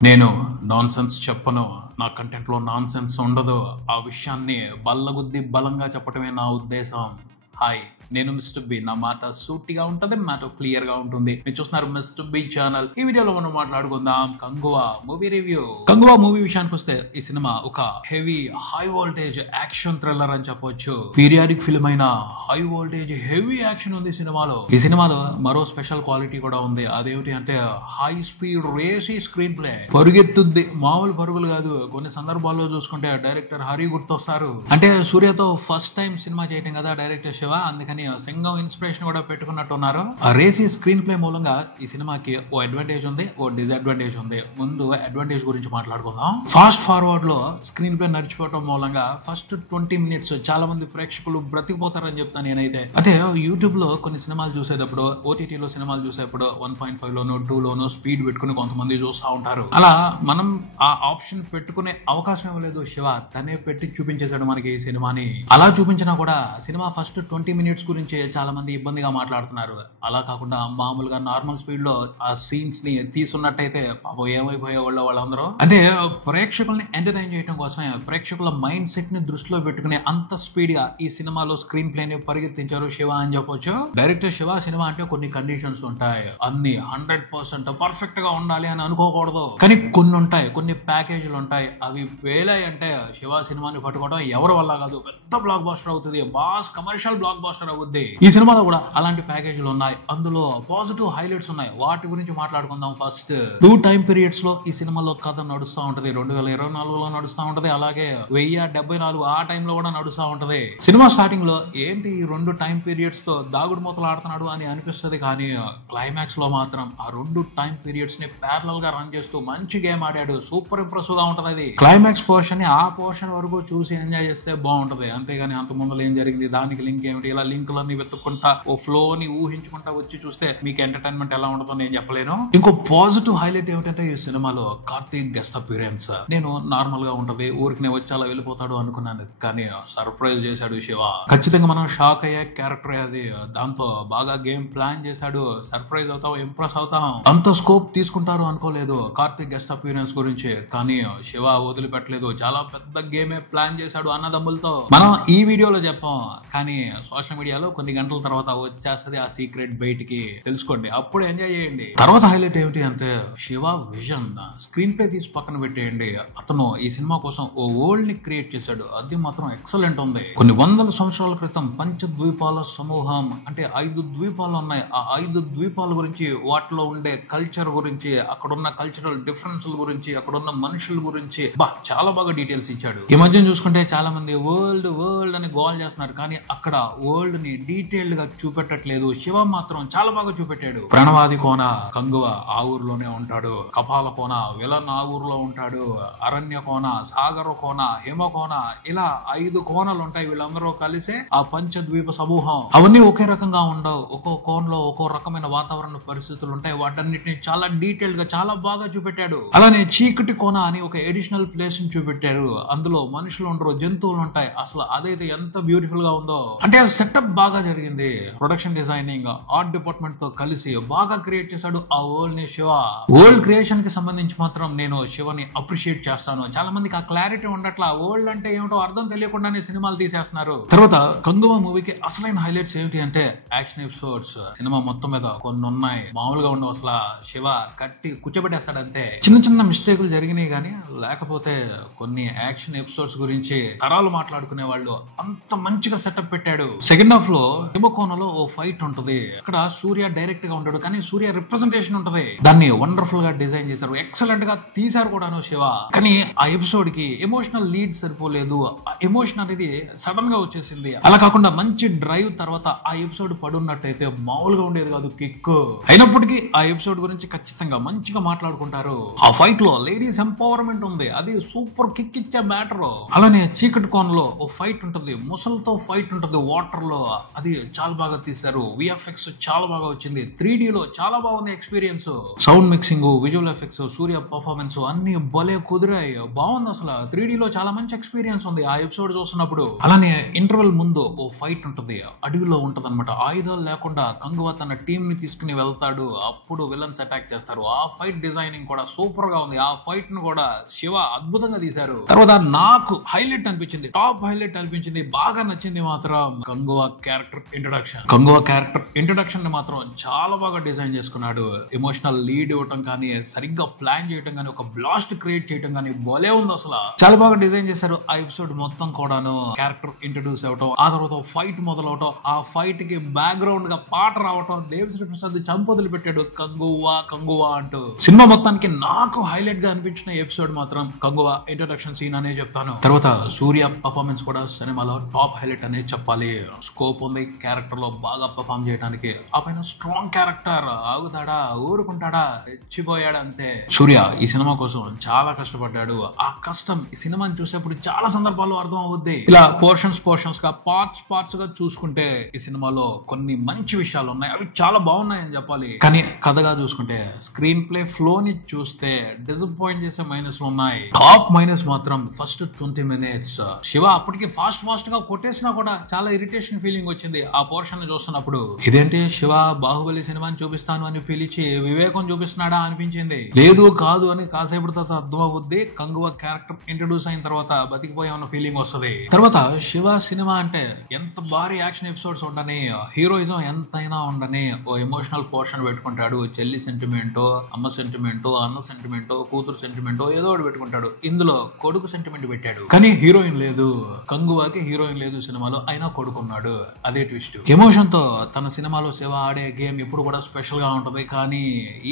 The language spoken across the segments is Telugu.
నేను నాన్‌సెన్స్ చెప్పను. నా కంటెంట్‌లో నాన్‌సెన్స్ ఉండదు. ఆ విషయాన్ని బల్లగుద్ది బలంగా చెప్పటమే నా ఉద్దేశం. హాయ్! నేను మిస్టర్ బి. నా మాట సూటిగా ఉంటది. మ్యాటర్ క్లియర్‌గా ఉంటుంది. మీరు చూస్తున్నారు మిస్టర్ బి ఛానల్. ఈ వీడియోలో మనం మాట్లాడుకుందాం Kanguva movie review. Kanguva movie విషయానికొస్తే ఈ సినిమా ఒక heavy high voltage action thriller అని చెప్పొచ్చు. పీరియాడిక్ ఫిల్మ్ అయిన హై వోల్టేజ్ హెవీ యాక్షన్ ఉంది సినిమాలో. ఈ సినిమాలో మరో స్పెషల్ క్వాలిటీ కూడా ఉంది. అదేమిటి అంటే high speed racy screenplay. పరుగెత్తుద్ది, మామూలు పరుగులు కాదు. కొన్ని సందర్భాల్లో చూసుకుంటే డైరెక్టర్ హరి గుర్తొస్తారు. అంటే సూర్యతో ఫస్ట్ టైం సినిమా చేయటం కదా డైరెక్టర్ శివ, అందుకని సింగం ఇన్స్పిరేషన్ కూడా పెట్టుకున్నట్టున్నారు. ఆ రేసీ స్క్రీన్ ప్లే మూలంగా ఈ సినిమాకి ఓ అడ్వాంటేజ్ ఉంది, ఓ డిసడ్వాంటేజ్ ఉంది. ముందు అడ్వాంటేజ్ గురించి మాట్లాడుకుందాం. ఫాస్ట్ ఫార్వర్డ్ లో స్క్రీన్ ప్లే నడిచిపోవడం మూలంగా ఫస్ట్ 20 minutes చాలా మంది ప్రేక్షకులు బ్రతికిపోతారని చెప్తాను నేనైతే. అంటే యూట్యూబ్ లో కొన్ని సినిమాలు చూసేటప్పుడు, ఓటీటీలో సినిమాలు చూసేటప్పుడు 1.5 లోనో 2 లోనో స్పీడ్ పెట్టుకుని కొంతమంది చూస్తూ ఉంటారు. అలా మనం ఆ ఆప్షన్ పెట్టుకునే అవకాశం ఇవ్వలేదు శివ. తనే పెట్టి చూపించేశాడు మనకి ఈ సినిమాని. అలా చూపించినా కూడా సినిమా ఫస్ట్ 20 minutes గురించి చాలా మంది ఇబ్బందిగా మాట్లాడుతున్నారు. అలా కాకుండా మామూలుగా నార్మల్ స్పీడ్ లో ఆ సీన్స్ ని తీసున్నట్టయితే పాపం ఏమైపోయేవాళ్ళు వాళ్ళందరూ. అంటే ప్రేక్షకుల్ని ఎంటర్టైన్ చేయడం కోసమే, ప్రేక్షకుల మైండ్ సెట్ ని దృష్టిలో పెట్టుకునే అంత స్పీడ్ గా ఈ సినిమాలో స్క్రీన్ ప్లే ని పరిగెత్తించారు శివ అని చెప్పొచ్చు. డైరెక్టర్ శివ సినిమా అంటే కొన్ని కండిషన్స్ ఉంటాయి. అన్ని 100% పర్ఫెక్ట్ గా ఉండాలి అని అనుకోకూడదు. కానీ కొన్ని ఉంటాయి, కొన్ని ప్యాకేజీలు ఉంటాయి. అవి వేలాయి అంటే శివ సినిమాని పట్టుకోవడం ఎవరి వల్ల కాదు. పెద్ద బ్లాక్ బాస్టర్ అవుతుంది, బాస్ కమర్షియల్ బ్లాక్ బాస్టర్ అవుద్ది. ఈ సినిమాలో కూడా అలాంటి ప్యాకేజీలు ఉన్నాయి. అందులో పాజిటివ్ హైలైట్స్ ఉన్నాయి. వాటి గురించి మాట్లాడుకుందాం. ఫస్ట్ 2 టైం పీరియడ్స్ లో ఈ సినిమాలో కథ నడుస్తూ ఉంటది. 2024లో నడుస్తూ ఉంటది, అలాగే 1074 ఆ టైంలో కూడా నడుస్తూ ఉంటది. సినిమా స్టార్టింగ్ లో ఏంటి ఈ 2 టైం పీరియడ్స్ తో దాగుడు మూతలు ఆడుతున్నాడు అని అనిపిస్తుంది. కానీ క్లైమాక్స్ లో మాత్రం ఆ 2 టైం పీరియడ్స్ ని ప్యారలల్ గా రన్ చేస్తూ మంచి గేమ్ ఆడాడు. సూపర్ ఇంప్రెసివ్ గా ఉంటది. అది క్లైమాక్స్ పోర్షన్ ని ఆ పోర్షన్ వరకు చూసి ఎంజాయ్ చేస్తే బాగుంటది. అంతేగాని అంత ముందు ఏం జరిగింది, దానికి లింక్ ఏమిటి, ఇలా లింకులన్నీ వెతుక్కుంటా ఓ ఫ్లో ని ఊహించుకుంటా వచ్చి చూస్తే మీకు ఎంటర్టైన్మెంట్ ఎలా ఉంటుందో నేను చెప్పలేను. ఇంకో పాజిటివ్ హైలైట్ ఏమిటంటే ఈ సినిమాలో కార్తీక్ గెస్ట్ అపియరెన్స్. నేను నార్మల్ గా ఉంటది, ఊరికి వచ్చి అలా వెళ్ళిపోతాడు అనుకున్నాను. కానీ సర్ప్రైజ్ చేశాడు శివ. ఖచ్చితంగా మనం షాక్ అయ్యే క్యారెక్టర్ అది. దాంతో బాగా గేమ్ ప్లాన్ చేశాడు. సర్ప్రైజ్ అవుతాం, ఇంప్రెస్ అవుతాం. అంత స్కోప్ తీసుకుంటారు అనుకోలేదు కార్తీక్ గెస్ట్ అపియరెన్స్ గురించి. కానీ శివ వదిలిపెట్టలేదు. చాలా పెద్ద గేమే ప్లాన్ చేశాడు అన్నదమ్ములతో. మనం ఈ వీడియోలో చెప్పాం, కానీ సోషల్ మీడియాలో కొన్ని గంటల తర్వాత వచ్చేస్తుంది ఆ సీక్రెట్ బయటికి. తెలుసుకోండి, అప్పుడు ఎంజాయ్ చేయండి. తర్వాత హైలైట్ ఏమిటి అంటే శివ విజన్. స్క్రీన్ ప్లే తీసి పక్కన పెట్టేయండి, అతను ఈ సినిమా కోసం ఓ వరల్డ్ ని క్రియేట్ చేశాడు. అది మాత్రం ఎక్సలెంట్ ఉంది. కొన్ని వందల సంవత్సరాల క్రితం పంచద్వీపాల సమూహం, అంటే 5 ద్వీపాలు ఉన్నాయి. ఆ 5 ద్వీపాల గురించి, వాటిలో ఉండే కల్చర్ గురించి, అక్కడున్న కల్చరల్ డిఫరెన్స్ గురించి, అక్కడున్న మనుషుల గురించి చాలా బాగా డీటెయిల్స్ ఇచ్చాడు. ఈ మధ్య చూసుకుంటే చాలా మంది వరల్డ్ వరల్డ్ అని గోల్ చేస్తున్నారు, కానీ అక్కడ వరల్డ్ ని డీటెయిల్డ్ గా చూపెట్టట్లేదు. శివ మాత్రం చాలా బాగా చూపెట్టాడు. ప్రణవాది కోన కంగువ ఆ ఊర్లోనే ఉంటాడు. కపాల కోన విలన్ ఆ ఊర్లో ఉంటాడు. అరణ్య కోన, సాగర కోన, హిమ కోన, ఇలా 5 కోనలు ఉంటాయి. వీళ్ళందరూ కలిసే ఆ పంచద్వీప సమూహం. అవన్నీ ఒకే రకంగా ఉండవు. ఒక్కో కోన్లో ఒక్కో రకమైన వాతావరణ పరిస్థితులు ఉంటాయి. వాటన్నిటిని చాలా డీటెయిల్డ్ గా చాలా బాగా చూపెట్టాడు. అలానే చీకటి కోన అని ఒక ఎడిషనల్ ప్లేస్ ని చూపెట్టారు. అందులో మనుషులు ఉండరు, జంతువులు ఉంటాయి. అసలు అదైతే ఎంత బ్యూటిఫుల్ గా ఉందో. అంటే సెటప్ బాగా జరిగింది. ప్రొడక్షన్ డిజైనింగ్, ఆర్ట్ డిపార్ట్మెంట్ తో కలిసి బాగా క్రియేట్ చేశాడు ఆ వరల్డ్ ని శివ. వరల్డ్ క్రియేషన్ కి సంబంధించి మాత్రం నేను శివని అప్రిషియేట్ చేస్తాను. చాలా మందికి ఆ క్లారిటీ ఉండట్లా. వరల్డ్ అంటే ఏమిటో అర్థం తెలియకుండానే సినిమాలు తీసేస్తున్నారు. తర్వాత కంగువా మూవీకి అసలైన హైలైట్స్ ఏమిటి అంటే యాక్షన్ ఎపిసోడ్స్. సినిమా మొత్తం మీద కొన్ని ఉన్నాయి, మామూలుగా ఉండవు. అసలు శివ కట్టి కూర్చోబెట్టేస్తాడంతే. చిన్న చిన్న మిస్టేకులు జరిగినాయి, కానీ లేకపోతే కొన్ని యాక్షన్ ఎపిసోడ్స్ గురించి తరాలు మాట్లాడుకునే వాళ్ళు అంత మంచిగా సెటప్ పెట్టాడు. సెకండ్ హాఫ్ లో హిమకోనలో ఓ ఫైట్ ఉంటది. అక్కడ సూర్య డైరెక్ట్ గా ఉంటాడు, కానీ సూర్య రిప్రజెంటేషన్ ఉంటది. దాన్ని వండర్ఫుల్ గా డిజైన్ చేశారు, ఎక్సలెంట్ గా తీశారు కూడాను శివ. కానీ ఆ ఎపిసోడ్ కి ఎమోషనల్ లీడ్ సరిపోలేదు. ఆ ఎమోషన్ అనేది సడన్ గా వచ్చేసింది. అలా కాకుండా మంచి డ్రైవ్ తర్వాత ఆ ఎపిసోడ్ పడున్నట్టయితే మామూలుగా ఉండేది కాదు కిక్. అయినప్పటికీ ఆ ఎపిసోడ్ గురించి ఖచ్చితంగా మంచిగా మాట్లాడుకుంటారు. ఆ ఫైట్ లో లేడీస్ ఎంపవర్మెంట్ ఉంది, అది సూపర్ కిక్ ఇచ్చే మ్యాటర్. అలానే చీకటి కోనలో ఓ ఫైట్ ఉంటుంది, ముసలితో ఫైట్ ఉంటుంది, వాటర్ లో అది చాలా బాగా తీశారు. విఎఫ్ఎక్స్ చాలా బాగా వచ్చింది. 3D లో చాలా బాగుంది experience. Sound mixing, visual effects, Suriya performance అన్ని భలే కుదిరాయి. బాగుంది అసలు. 3D లో చాలా మంచి ఎక్స్పీరియన్స్ ఉంది ఆ ఎపిసోడ్ చూస్తున్నప్పుడు. అలానే ఇంటర్వెల్ ముందు ఓ ఫైట్ ఉంటుంది, అడవిలో ఉంటది అనమాట. ఆయుధాలు లేకుండా కంగువా తన టీం ని తీసుకుని వెళ్తాడు. అప్పుడు విలన్స్ అటాక్ చేస్తారు. ఆ ఫైట్ డిజైనింగ్ కూడా సూపర్ గా ఉంది. ఆ ఫైట్ ను కూడా శివ అద్భుతంగా తీశారు. తర్వాత నాకు హైలైట్ అనిపించింది, టాప్ హైలైట్ అనిపించింది, బాగా నచ్చింది మాత్రం Kanguva character introduction. Kanguva character introduction ని మాత్రం చాలా బాగా డిజైన్ చేసుకున్నాడు. ఎమోషనల్ లీడ్ ఇవ్వటం కానీ, సరిగ్గా ప్లాన్ చేయటం కానీ, ఒక బ్లాస్ట్ క్రియేట్ చేయటం కానీ భలే ఉంది అసలు. చాలా బాగా డిజైన్ చేశారు ఆ ఎపిసోడ్ మొత్తం కూడాను. క్యారెక్టర్ ఇంట్రడ్యూస్ అవటం, ఆ తర్వాత ఫైట్ మొదలవటం, ఆ ఫైట్ కి బ్యాక్గ్రౌండ్ గా పాట రావటం, దేవిశ్రీ ప్రసాద్ చంపొదిలి పెట్టాడు కంగువా కంగువా అంటూ. సినిమా మొత్తానికి నాకు హైలైట్ గా అనిపించిన ఎపిసోడ్ మాత్రం కంగువా ఇంట్రొడక్షన్ సీన్ అనే చెప్తాను. తర్వాత సూర్య పర్ఫార్మెన్స్ కూడా సినిమాలో టాప్ హైలైట్ అనేది చెప్పాలి. స్కోప్ ఉంది క్యారెక్టర్ లో బాగా పర్ఫార్మ్ చేయడానికి. ఆ పైన స్ట్రాంగ్ క్యారెక్టర్. ఆగుతాడా, ఊరుకుంటాడా, రెచ్చిపోయాడు అంతే. సూర్య ఈ సినిమా కోసం చాలా కష్టపడ్డాడు. ఆ కష్టం ఈ సినిమాని చూసేప్పుడు చాలా సందర్భాల్లో అర్థం అవుద్ది. ఇలా పోర్షన్స్ గా పార్ట్స్ గా చూసుకుంటే ఈ సినిమాలో కొన్ని మంచి విషయాలు ఉన్నాయి, అవి చాలా బాగున్నాయని చెప్పాలి. కానీ కథగా చూసుకుంటే, స్క్రీన్ ప్లే ఫ్లో ని చూస్తే డిసప్పాయింట్ చేసే మైనస్ ఉన్నాయి. టాప్ మైనస్ మాత్రం ఫస్ట్ 20 minutes. శివ అప్పటికి ఫాస్ట్ గా కొట్టేసినా కూడా చాలా ఇరిటేషన్ ఫీలింగ్ వచ్చింది ఆ పోర్షన్ ని చూస్తున్నప్పుడు. ఇదేంటి శివ బాహుబలి సినిమాని చూపిస్తాను అని పిలిచి వివేకం చూపిస్తున్నాడా అనిపించింది. లేదు కాదు అని కాసేపు తర్వాత అర్థం అవుద్ది. కంగువా క్యారెక్టర్ ఇంట్రడ్యూస్ అయిన తర్వాత బతికిపోయామన్న ఫీలింగ్ వస్తుంది. తర్వాత శివ సినిమా అంటే ఎంత భారీ యాక్షన్ ఎపిసోడ్స్ ఉండని, హీరోయిజం ఎంతైనా ఉండని, ఓ ఎమోషనల్ పోర్షన్ పెట్టుకుంటాడు. చెల్లి సెంటిమెంటో, అమ్మ సెంటిమెంటో, అన్న సెంటిమెంటో, కూతురు సెంటిమెంటో ఏదో ఒకటి పెట్టుకుంటాడు. ఇందులో కొడుకు సెంటిమెంట్ పెట్టాడు. కానీ హీరోయిన్ లేదు. కంగువాకి హీరోయిన్ లేదు సినిమాలో, అయినా కొడుకున్నాడు. అదే ట్విస్ట్. ఎమోషన్ తో తన సినిమాలో శివ ఆడే గేమ్ ఎప్పుడు కూడా స్పెషల్ గా ఉంటది. కానీ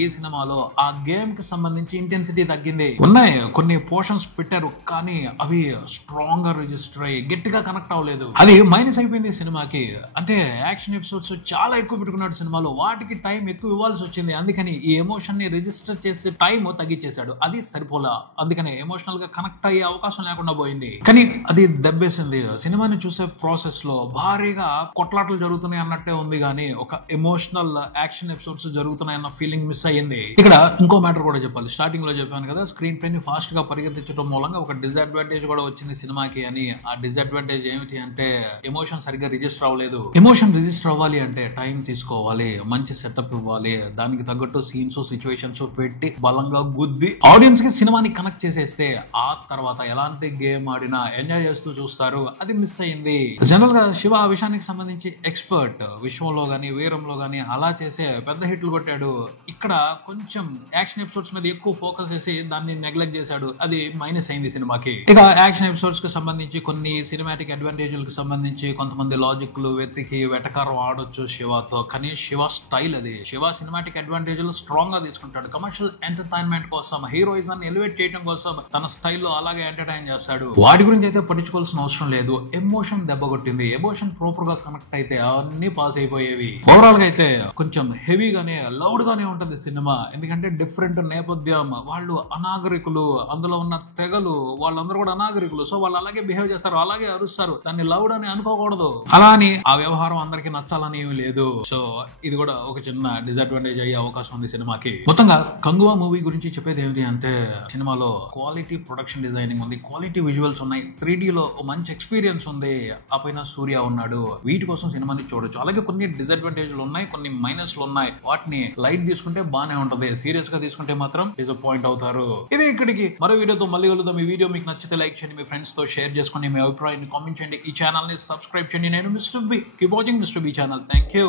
ఈ సినిమాలో ఆ గేమ్ కి సంబంధించి ఇంటెన్సిటీ తగ్గింది. ఉన్నాయి కొన్ని పోర్షన్స్ పెట్టారు, కానీ అవి స్ట్రాంగ్ గా రిజిస్టర్ అయ్యి గట్టిగా కనెక్ట్ అవ్వలేదు. అది మైనస్ అయిపోయింది సినిమాకి. అంటే యాక్షన్ ఎపిసోడ్స్ చాలా ఎక్కువ పెట్టుకున్నాడు సినిమాలో, వాటికి టైం ఎక్కువ ఇవ్వాల్సి వచ్చింది. అందుకని ఈ ఎమోషన్ ని రిజిస్టర్ చేసే టైం తగ్గించేశాడు. అది సరిపోలా. అందుకని ఎమోషనల్ గా కనెక్ట్ అయ్యే అవకాశం లేకుండా పోయింది. కానీ అది దెబ్బేసింది. సినిమాని చూసే ప్రాసెస్ లో భారీగా కొట్లాటలు జరుగుతున్నాయి అన్నట్టే ఉంది, కానీ ఒక ఎమోషనల్ యాక్షన్ ఎపిసోడ్స్ జరుగుతున్నాయి అన్న ఫీలింగ్ మిస్ అయ్యింది. ఇక్కడ ఇంకో మ్యాటర్ కూడా చెప్పాలి. స్టార్టింగ్ లో చెప్పాను కదా, స్క్రీన్ ప్లే ని ఫాస్ట్ గా పరిగెత్తించడం మూలంగా ఒక డిసడ్వాంటేజ్ కూడా వచ్చింది సినిమాకి అని. ఆ డిసడ్వాంటేజ్ ఏమిటి అంటే, ఎమోషన్ సరిగ్గా రిజిస్టర్ అవ్వలేదు. ఎమోషన్ రిజిస్టర్ అవ్వాలి అంటే టైం తీసుకోవాలి, మంచి సెటప్ ఇవ్వాలి, దానికి తగ్గట్టు సీన్స్ సిచ్యువేషన్స్ పెట్టి బలంగా గుద్ది ఆడియన్స్ కి సినిమాని కనెక్ట్ చేసేస్తే ఆ తర్వాత ఎలాంటి గేమ్ ఆడినా ఎంజాయ్ చేస్తూ చూస్తారు. అది మిస్ అయింది. జనరల్ గా శివ ఆ విషయానికి సంబంధించి ఎక్స్పర్ట్. విశ్వంలో గానీ వీరంలో గానీ అలా చేసే పెద్ద హిట్లు కొట్టాడు. ఇక్కడ కొంచెం యాక్షన్ ఎపిసోడ్స్ మీద ఎక్కువ ఫోకస్ చేసి దాన్ని నెగ్లెక్ట్ చేశాడు. అది మైనస్ అయింది సినిమాకి. ఇక యాక్షన్ ఎపిసోడ్స్ కి సంబంధించి కొన్ని సినిమాటిక్ అడ్వాంటేజ్లకు సంబంధించి కొంతమంది లాజిక్లు వెతికి వెటకారం ఆడొచ్చు శివతో. కానీ శివ స్టైల్ అది. శివ సినిమాటిక్ అడ్వాంటేజ్లు స్ట్రాంగ్ గా తీసుకుంటాడు. కమర్షియల్ ఎంటర్టైన్మెంట్ కోసం, హీరోయిజాన్ని ఎలివేట్ చేయడం కోసం తన స్టైల్లో అలాగే ఎంటర్టైన్ చేస్తాడు. వాటి గురించి అయితే పట్టించుకోవాల్సిన అవసరం లేదు. ఎమోషన్ దెబ్బకొట్టింది. ఎమోషన్ ప్రాపర్ గా కనెక్ట్ అయితే అన్ని పాస్ అయిపోయేవి. ఓవరాల్ గా అయితే కొంచెం హెవీగానే, లౌడ్ గానే ఉంటది సినిమా. ఎందుకంటే డిఫరెంట్ నేపథ్యం, వాళ్ళు అనాగరికులు, అందులో ఉన్న తెగలు వాళ్ళందరూ కూడా అనాగరికులు. సో వాళ్ళు అలాగే బిహేవ్ చేస్తారు, అలాగే అరుస్తారు. దాన్ని లౌడ్ అని అనుకోకూడదు. అలా అని ఆ వ్యవహారం అందరికి నచ్చాలని ఏమీ లేదు. సో ఇది కూడా ఒక చిన్న డిసడ్వాంటేజ్ అయ్యే అవకాశం ఉంది సినిమాకి. మొత్తంగా కంగువా మూవీ గురించి చెప్పేది ఏమిటి అంటే, సినిమాలో క్వాలిటీ ప్రొడక్షన్ డిజైనింగ్ ఉంది, క్వాలిటీ విజువల్స్ ఉన్నాయి, 3D లో మంచి ఎక్స్పీరియన్స్ ఉంది, ఆ పైన సూర్య ఉన్నాడు. వీటి కోసం సినిమాని చూడొచ్చు. అలాగే కొన్ని డిసడ్వాంటేజ్లు ఉన్నాయి, కొన్ని మైనస్లు ఉన్నాయి. వాటిని లైట్ తీసుకుంటే బానే ఉంటది, సీరియస్ గా తీసుకుంటే మాత్రం డిసప్పాయింట్ అవుతారు. ఇది ఇక్కడికి. మరో వీడియోతో మళ్ళీ కలుద్దాం. ఈ వీడియో మీకు నచ్చితే లైక్ చేయండి, మీ ఫ్రెండ్స్ తో షేర్ చేసుకోండి, మీ అభిప్రాయాన్ని కామెంట్ చేయండి, ఈ ఛానల్ ని సబ్స్క్రైబ్ చేయండి. నేను mister B. Keep watching mister B channel. Thank you.